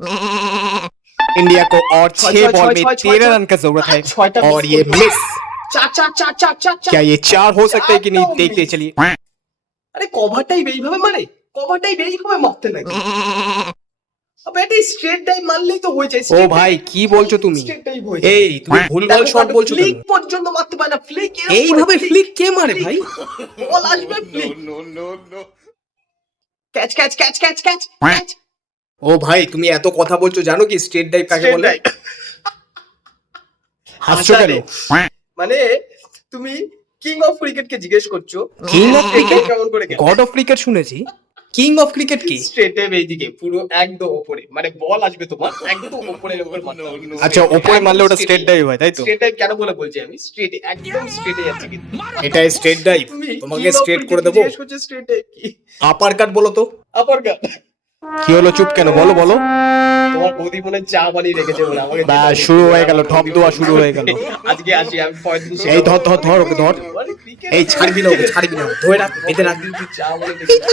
India को और छह, छह छह, बॉल छह, में छह, छह, तेरह छह। रन का जरूरत है ছয়টা miss और ये করবে। मिस চার চার চার চার চার চার क्या ये चार हो सकते हैं कि नहीं चार तो देखते miss। चलिए আরে কভারটাই এইভাবে মারে কভারটাই এইভাবে মারতে লাগে আবে এটা স্ট্রেট ডাইভ মারলেই তো হয়ে যায় ও ভাই কি বলছো তুমি স্ট্রেট ডাইভ হয়ে যায় এই তুমি ভুলভাল শট বলছো ফ্লিক কেন পর্যন্ত মারতে পারে না ফ্লিক এইভাবে ফ্লিক কে মারে ভাই বল আসবে flick catch catch catch catch catch catch ও ভাই তুমি এত কথা বলছো জানো কি স্ট্রেট ডাইভ কাকে বলে? হাসছো কেন? মানে তুমি কিং অফ ক্রিকেট কে জিজ্ঞেস করছ। কিং অফ ক্রিকেট কেমন করে গড অফ ক্রিকেট শুনেছি। কিং অফ ক্রিকেট কি? স্ট্রেট ডাইভ এইদিকে পুরো একদম উপরে মানে বল আসবে তোমার একদম উপরে উপরে। আচ্ছা ওপরে মারলে ওটা স্ট্রেট ডাইভ হয় তাই তো? স্ট্রেট ডাইভ কেন বলে বলছি আমি? স্ট্রেট একদম স্ট্রেটে যাচ্ছে কিন্তু। এটা স্ট্রেট ডাইভ তোমাকে স্ট্রেট করে দেবো? জিজ্ঞেস করছ স্ট্রেট ডাইভ কি? আপার কাট বলো তো। আপার গান কি হলো চুপ কেন? বলো বলো। তোমার বৌদি মনে চা বানিয়ে রেখেছে বলে আমাকে বা শুরু হয়ে গেল, ঠক দেওয়া শুরু হয়ে গেল। আজকে আসি আমি পঁয়ত্রিশ এই ধর ধর ধর ওকে ধর। এই ছাড়বি না ওকে ছাড়বি না। ধরে রাখ বেঁধে রাখ। চা বানিয়ে রেখেছে।